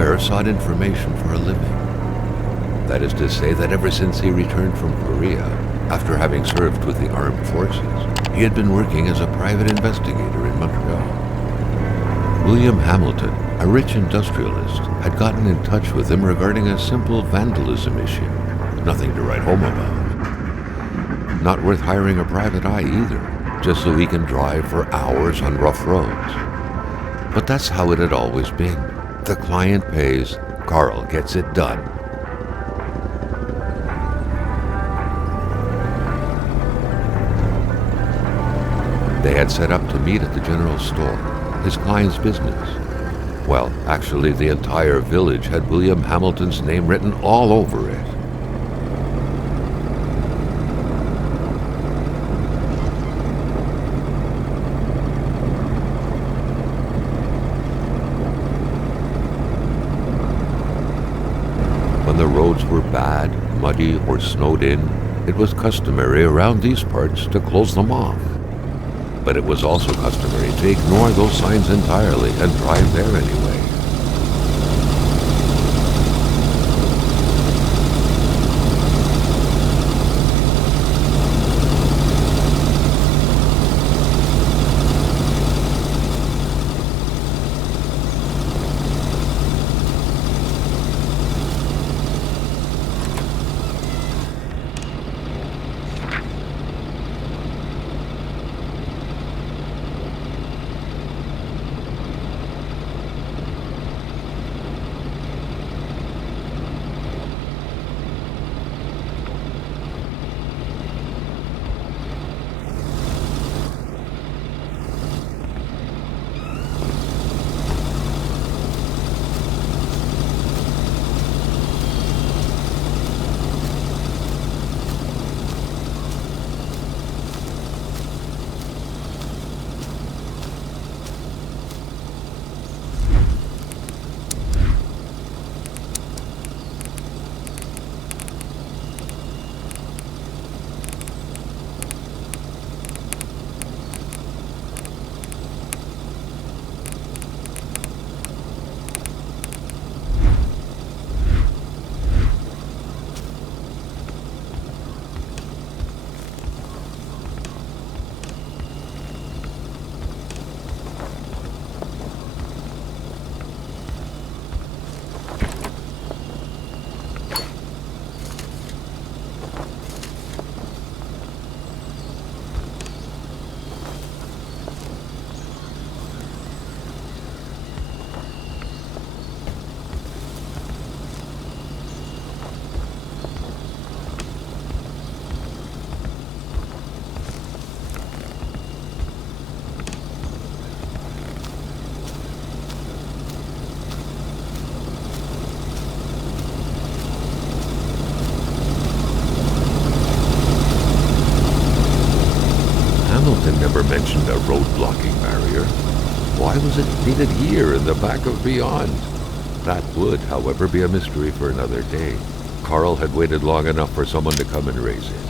Faubert sought information for a living. That is to say that ever since he returned from Korea, after having served with the armed forces, he had been working as a private investigator in Montreal. William Hamilton, a rich industrialist, had gotten in touch with him regarding a simple vandalism issue. Nothing to write home about. Not worth hiring a private eye either, just so he can drive for hours on rough roads. But that's how it had always been. The client pays, Carl gets it done. They had set up to meet at the general store, his client's business. Well, actually, the entire village had William Hamilton's name written all over it. When the roads were bad, muddy, or snowed in, it was customary around these parts to close them off. But it was also customary to ignore those signs entirely and drive there anyway. Hamilton never mentioned a road-blocking barrier. Why was it needed here in the back of Beyond? That would, however, be a mystery for another day. Carl had waited long enough for someone to come and raise it.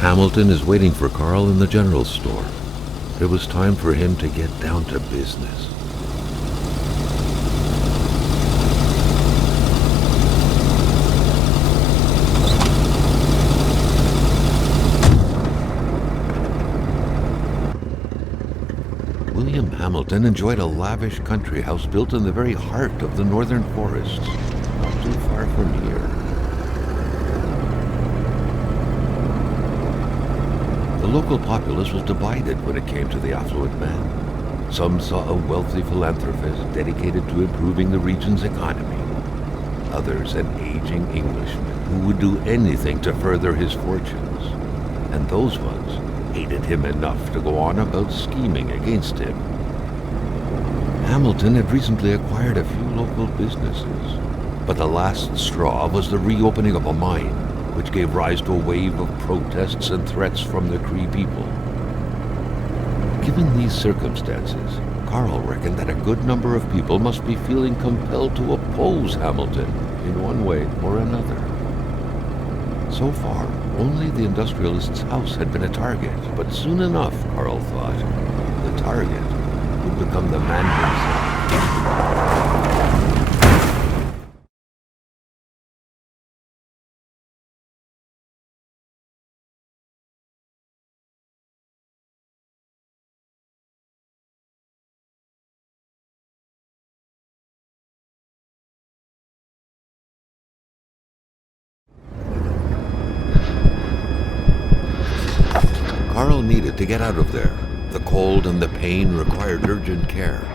Hamilton is waiting for Carl in the general store. It was time for him to get down to business. William Hamilton enjoyed a lavish country house built in the very heart of the northern forests, not too far from here. The local populace was divided when it came to the affluent man. Some saw a wealthy philanthropist dedicated to improving the region's economy. Others, an aging Englishman who would do anything to further his fortunes. And those ones hated him enough to go on about scheming against him. Hamilton had recently acquired a few local businesses, but the last straw was the reopening of a mine, which gave rise to a wave of protests and threats from the Cree people. Given these circumstances, Carl reckoned that a good number of people must be feeling compelled to oppose Hamilton in one way or another. So far, only the industrialist's house had been a target, but soon enough, Carl thought, the target would become the man himself. Carl needed to get out of there. The cold and the pain required urgent care.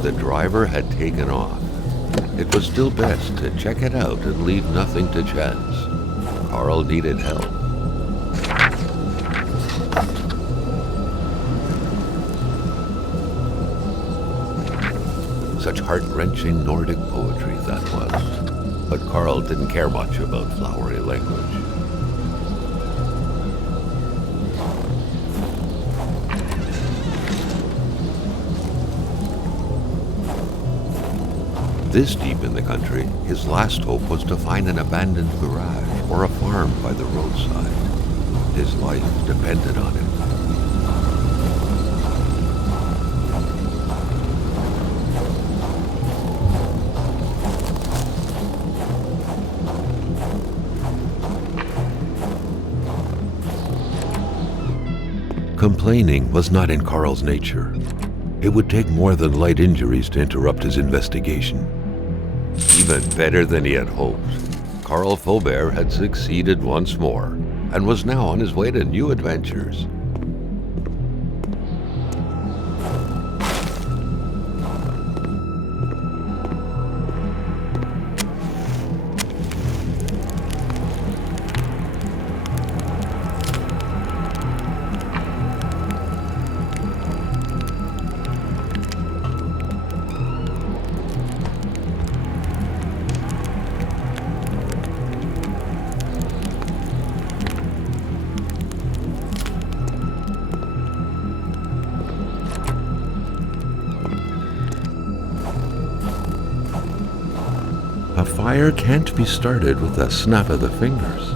The driver had taken off. It was still best to check it out and leave nothing to chance. Carl needed help. Such heart-wrenching Nordic poetry that was. But Carl didn't care much about flowery language. This deep in the country, his last hope was to find an abandoned garage or a farm by the roadside. His life depended on it. Complaining was not in Carl's nature. It would take more than light injuries to interrupt his investigation. Even better than he had hoped, Carl Faubert had succeeded once more and was now on his way to new adventures. A fire can't be started with a snap of the fingers.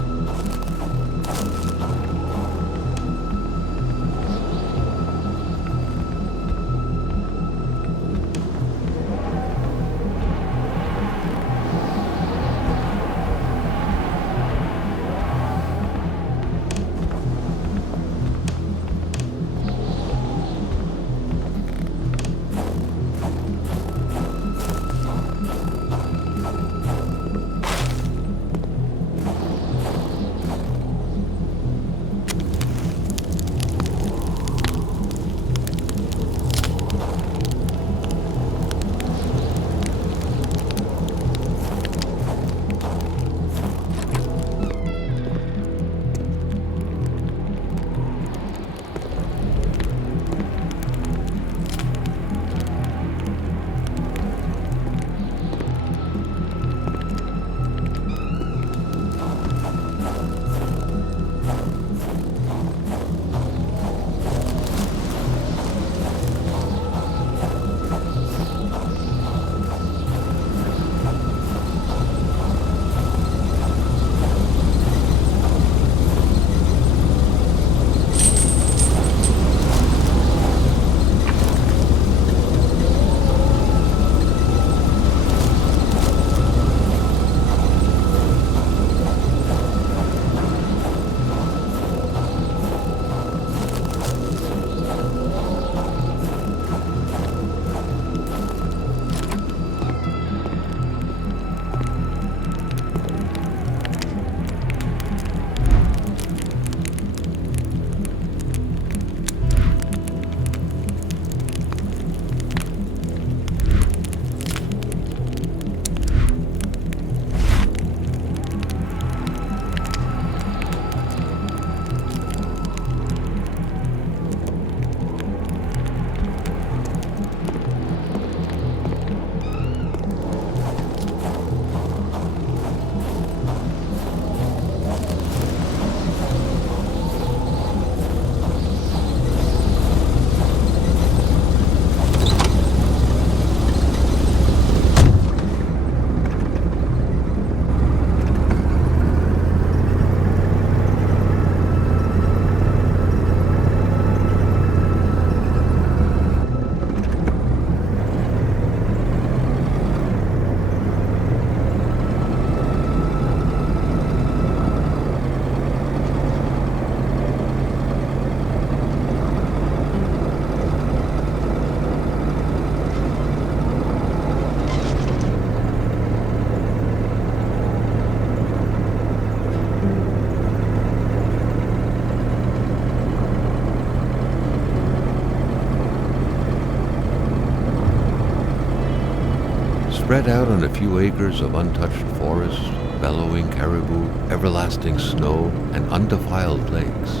spread out on a few acres of untouched forest, bellowing caribou, everlasting snow, and undefiled lakes.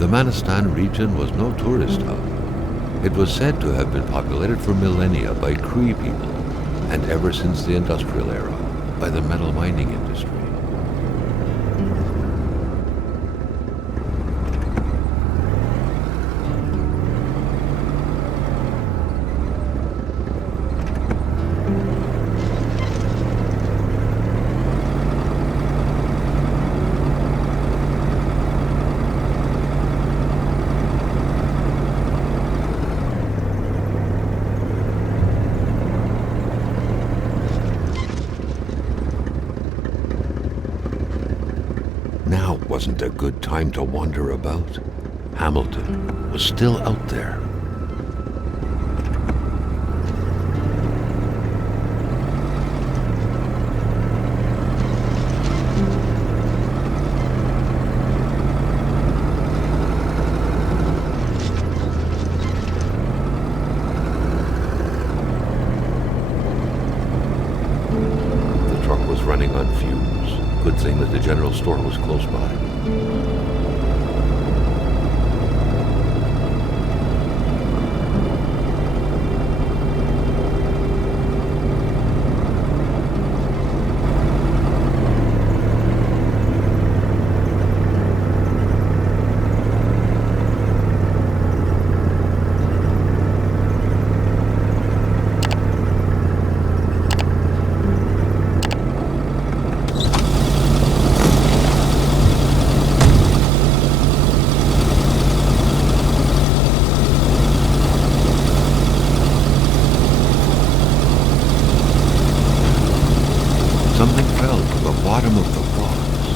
The Manistan region was no tourist hub. It was said to have been populated for millennia by Cree people, and ever since the industrial era, by the metal mining industry. Now wasn't a good time to wander about. Hamilton was still out there. The truck was running on fumes. Good thing that the general store was close by. Something fell to the bottom of the rocks.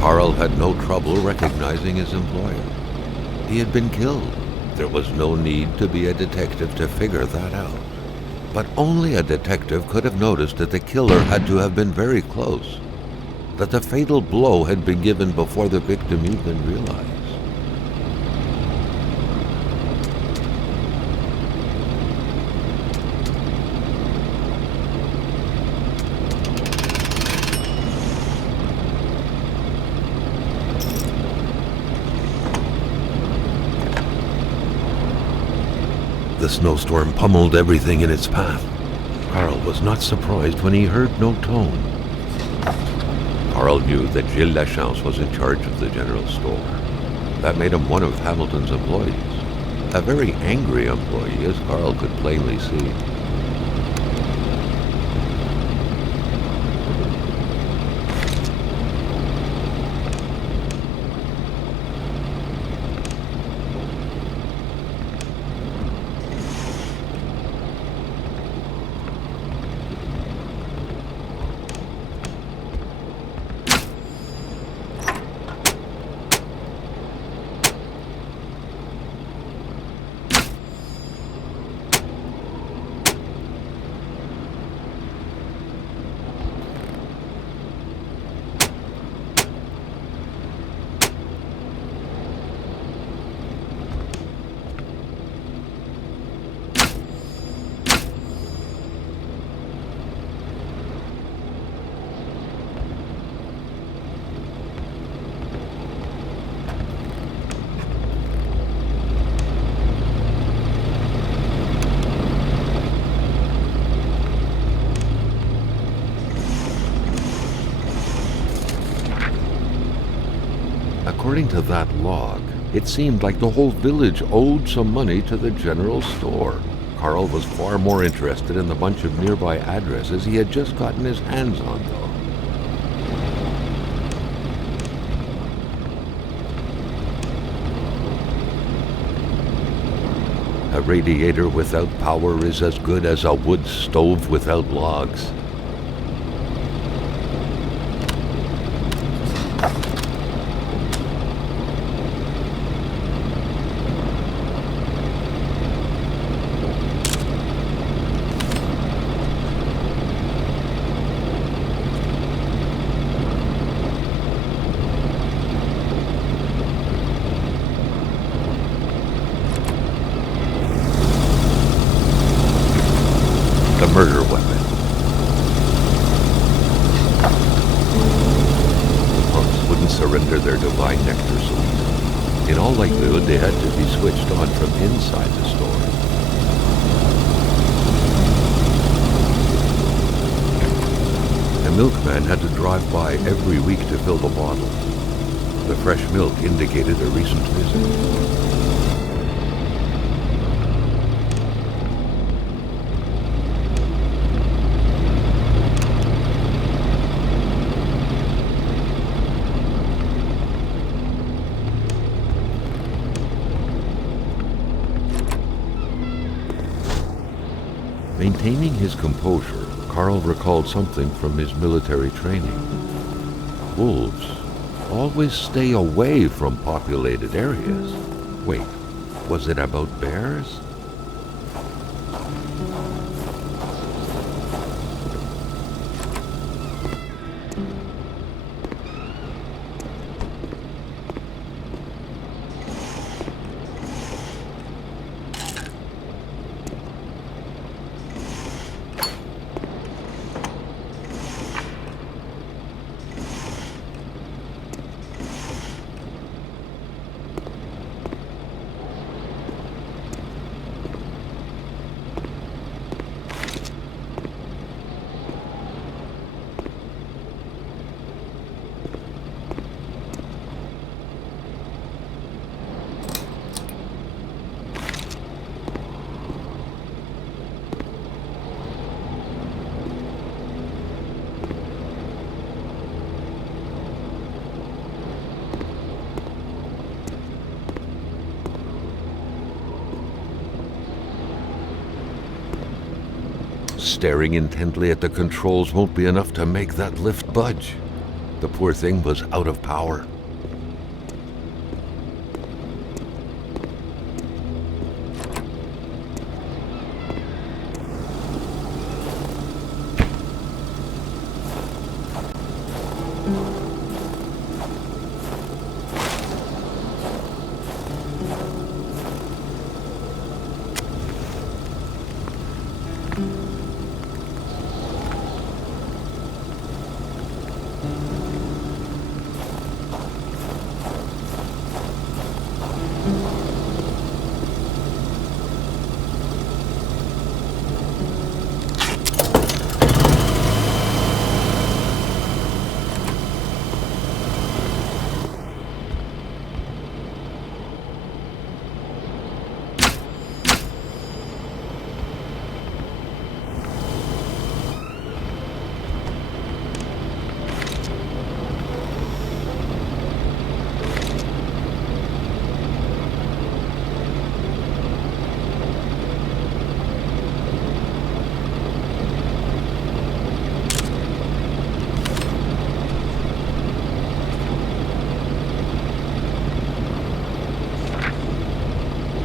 Carl had no trouble recognizing his employer. He had been killed. There was no need to be a detective to figure that out. But only a detective could have noticed that the killer had to have been very close, that the fatal blow had been given before the victim even realized. The snowstorm pummeled everything in its path. Carl was not surprised when he heard no tone. Carl knew that Gilles Lachance was in charge of the general store. That made him one of Hamilton's employees. A very angry employee, as Carl could plainly see. According to that log, it seemed like the whole village owed some money to the general store. Carl was far more interested in the bunch of nearby addresses he had just gotten his hands on, though. A radiator without power is as good as a wood stove without logs. their divine nectar solution. In all likelihood, they had to be switched on from inside the store. The milkman had to drive by every week to fill the bottles. The fresh milk indicated a recent visit. Maintaining his composure, Carl recalled something from his military training. Wolves always stay away from populated areas. Wait, was it about bears? Staring intently at the controls won't be enough to make that lift budge. The poor thing was out of power.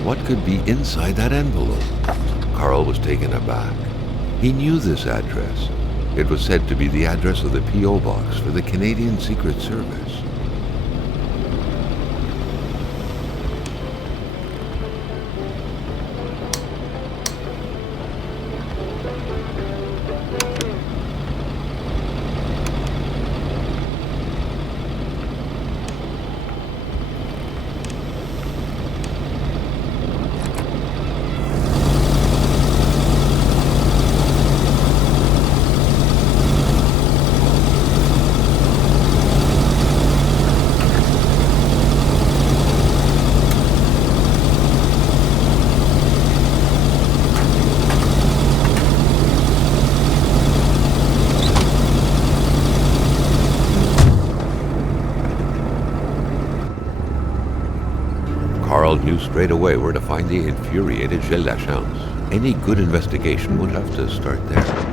What could be inside that envelope? Carl was taken aback. He knew this address. It was said to be the address of the P.O. box for the Canadian Secret Service. Carl knew straight away where to find the infuriated Gilles Lachance. Any good investigation would have to start there.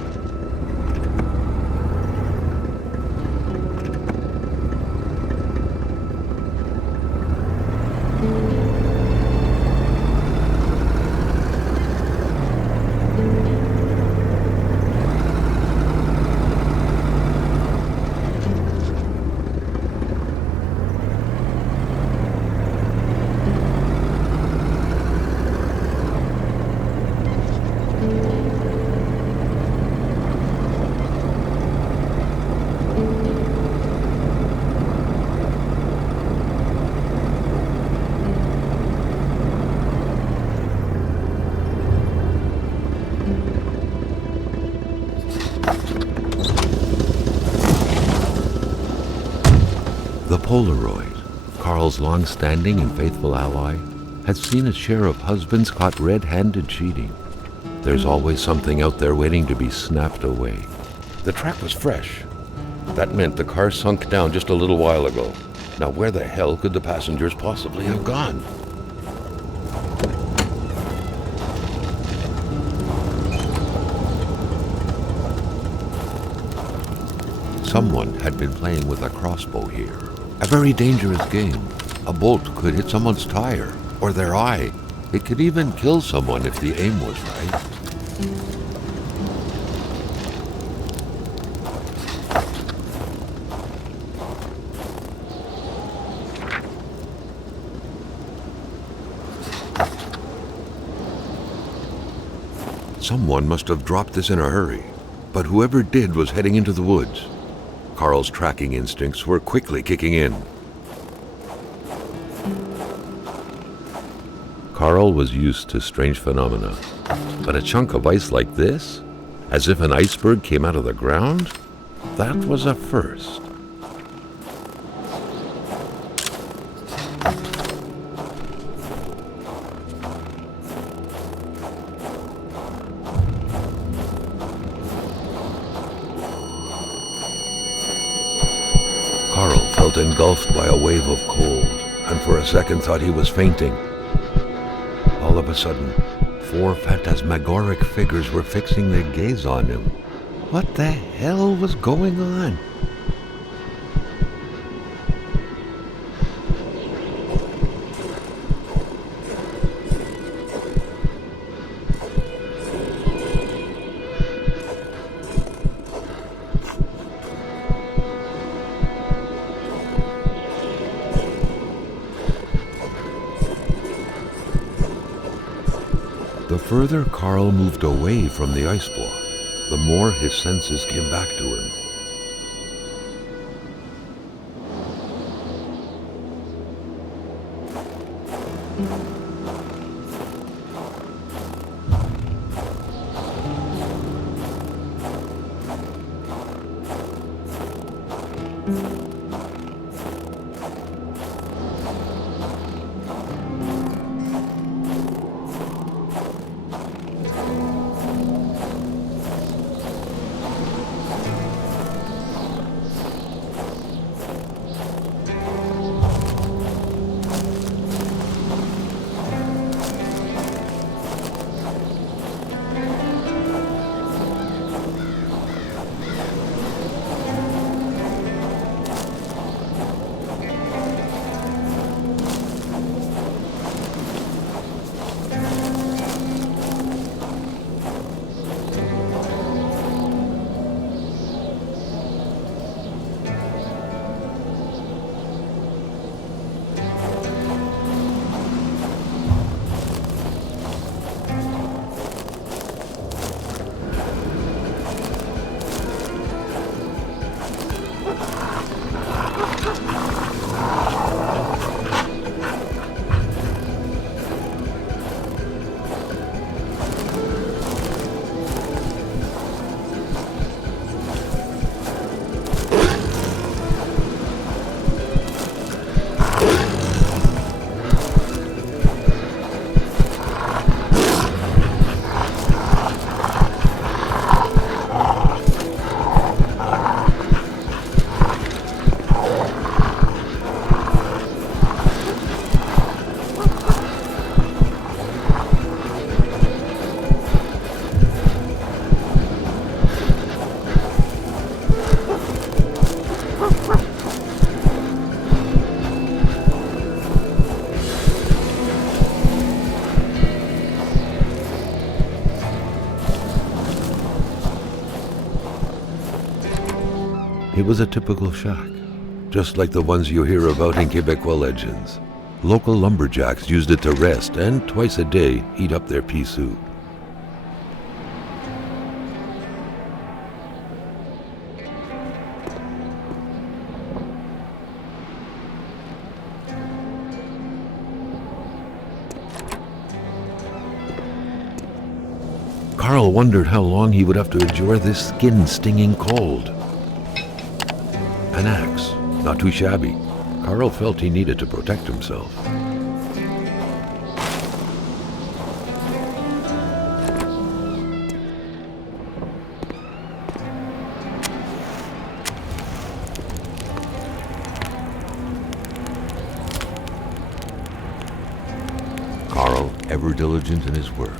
The Polaroid, Carl's long-standing and faithful ally, had seen its share of husbands caught red-handed cheating. There's always something out there waiting to be snapped away. The track was fresh. That meant the car sunk down just a little while ago. Now where the hell could the passengers possibly have gone? Someone had been playing with a crossbow here. A very dangerous game. A bolt could hit someone's tire or their eye. It could even kill someone if the aim was right. Someone must have dropped this in a hurry, but whoever did was heading into the woods. Carl's tracking instincts were quickly kicking in. Carl was used to strange phenomena, but a chunk of ice like this, as if an iceberg came out of the ground, that was a first. Carl felt engulfed by a wave of cold, and for a second thought he was fainting. All of a sudden, 4 phantasmagoric figures were fixing their gaze on him. What the hell was going on? The further Carl moved away from the ice block, the more his senses came back to him. It was a typical shack, just like the ones you hear about in Quebecois legends. Local lumberjacks used it to rest and twice a day heat up their pea soup. Carl wondered how long he would have to endure this skin-stinging cold. An axe, not too shabby, Carl felt he needed to protect himself. Carl, ever diligent in his work,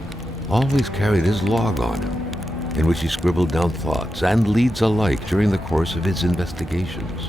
always carried his log on him, in which he scribbled down thoughts and leads alike during the course of his investigations.